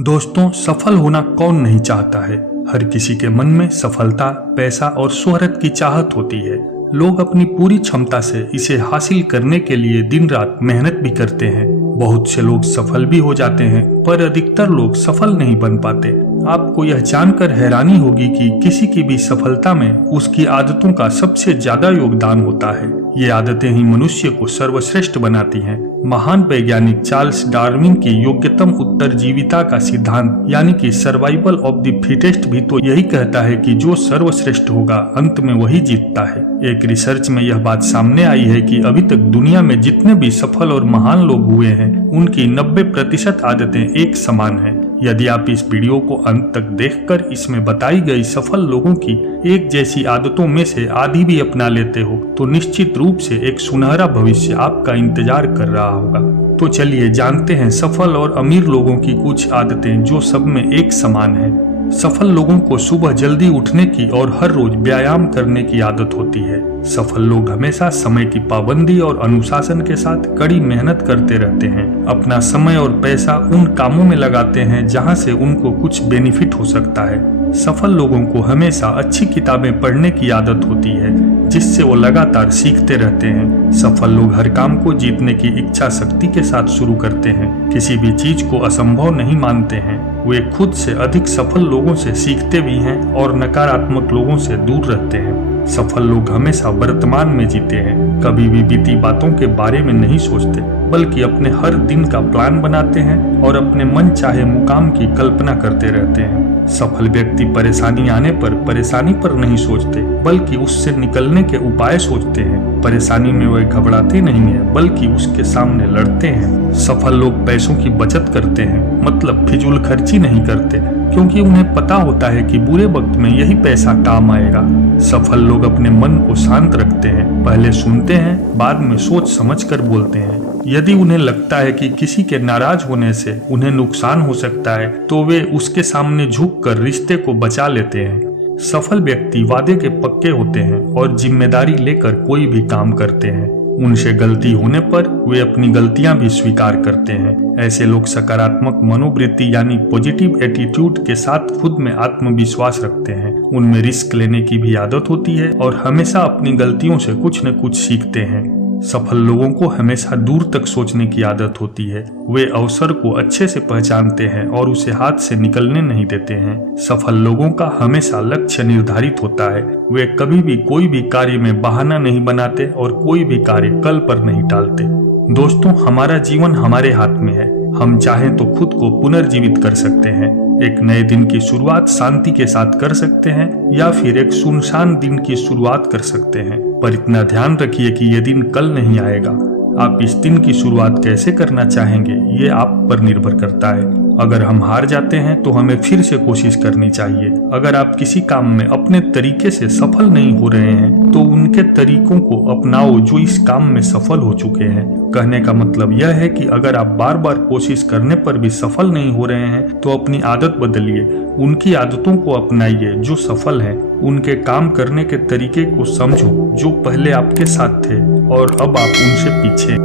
दोस्तों, सफल होना कौन नहीं चाहता है। हर किसी के मन में सफलता, पैसा और शोहरत की चाहत होती है। लोग अपनी पूरी क्षमता से इसे हासिल करने के लिए दिन रात मेहनत भी करते हैं। बहुत से लोग सफल भी हो जाते हैं, पर अधिकतर लोग सफल नहीं बन पाते। आपको यह जानकर हैरानी होगी कि किसी की भी सफलता में उसकी आदतों का सबसे ज्यादा योगदान होता है। ये आदतें ही मनुष्य को सर्वश्रेष्ठ बनाती हैं। महान वैज्ञानिक चार्ल्स डार्विन की योग्यतम उत्तरजीविता का सिद्धांत यानी कि सर्वाइवल ऑफ द फिटेस्ट भी तो यही कहता है कि जो सर्वश्रेष्ठ होगा अंत में वही जीतता है। एक रिसर्च में यह बात सामने आई है कि अभी तक दुनिया में जितने भी सफल और महान लोग हुए हैं उनकी 90% आदतें एक समान हैं। यदि आप इस वीडियो को अंत तक देखकर इसमें बताई गई सफल लोगों की एक जैसी आदतों में से आधी भी अपना लेते हो तो निश्चित रूप से एक सुनहरा भविष्य आपका इंतजार कर रहा होगा। तो चलिए जानते हैं सफल और अमीर लोगों की कुछ आदतें जो सब में एक समान है। सफल लोगों को सुबह जल्दी उठने की और हर रोज व्यायाम करने की आदत होती है। सफल लोग हमेशा समय की पाबंदी और अनुशासन के साथ कड़ी मेहनत करते रहते हैं। अपना समय और पैसा उन कामों में लगाते हैं जहां से उनको कुछ बेनिफिट हो सकता है। सफल लोगों को हमेशा अच्छी किताबें पढ़ने की आदत होती है जिससे वो लगातार सीखते रहते हैं। सफल लोग हर काम को जीतने की इच्छा शक्ति के साथ शुरू करते हैं, किसी भी चीज को असंभव नहीं मानते हैं। वे खुद से अधिक सफल लोगों से सीखते भी हैं और नकारात्मक लोगों से दूर रहते हैं। सफल लोग हमेशा वर्तमान में जीते हैं, कभी भी बीती बातों के बारे में नहीं सोचते बल्कि अपने हर दिन का प्लान बनाते हैं और अपने मन चाहे मुकाम की कल्पना करते रहते हैं। सफल व्यक्ति परेशानी आने पर परेशानी पर नहीं सोचते बल्कि उससे निकलने के उपाय सोचते हैं। परेशानी में वे घबराते नहीं है बल्कि उसके सामने लड़ते हैं। सफल लोग पैसों की बचत करते हैं, मतलब फिजूल खर्ची नहीं करते, क्योंकि उन्हें पता होता है कि बुरे वक्त में यही पैसा काम आएगा। सफल लोग अपने मन को शांत रखते हैं, पहले सुनते हैं, बाद में सोच समझ कर बोलते हैं। यदि उन्हें लगता है कि किसी के नाराज होने से उन्हें नुकसान हो सकता है तो वे उसके सामने झुककर रिश्ते को बचा लेते हैं। सफल व्यक्ति वादे के पक्के होते हैं और जिम्मेदारी लेकर कोई भी काम करते हैं। उनसे गलती होने पर वे अपनी गलतियां भी स्वीकार करते हैं। ऐसे लोग सकारात्मक मनोवृत्ति यानी पॉजिटिव एटीट्यूड के साथ खुद में आत्मविश्वास रखते हैं। उनमें रिस्क लेने की भी आदत होती है और हमेशा अपनी गलतियों से कुछ न कुछ सीखते हैं। सफल लोगों को हमेशा दूर तक सोचने की आदत होती है। वे अवसर को अच्छे से पहचानते हैं और उसे हाथ से निकलने नहीं देते हैं। सफल लोगों का हमेशा लक्ष्य निर्धारित होता है। वे कभी भी कोई भी कार्य में बहाना नहीं बनाते और कोई भी कार्य कल पर नहीं टालते। दोस्तों, हमारा जीवन हमारे हाथ में है। हम चाहें तो खुद को पुनर्जीवित कर सकते हैं, एक नए दिन की शुरुआत शांति के साथ कर सकते हैं या फिर एक सुनसान दिन की शुरुआत कर सकते हैं। पर इतना ध्यान रखिए कि ये दिन कल नहीं आएगा। आप इस दिन की शुरुआत कैसे करना चाहेंगे ये आप पर निर्भर करता है। अगर हम हार जाते हैं तो हमें फिर से कोशिश करनी चाहिए। अगर आप किसी काम में अपने तरीके से सफल नहीं हो रहे हैं तो उनके तरीकों को अपनाओ जो इस काम में सफल हो चुके हैं। कहने का मतलब यह है कि अगर आप बार बार कोशिश करने पर भी सफल नहीं हो रहे हैं तो अपनी आदत बदलिए, उनकी आदतों को अपनाइए जो सफल हैं, उनके काम करने के तरीके को समझो जो पहले आपके साथ थे और अब आप उनसे पीछे।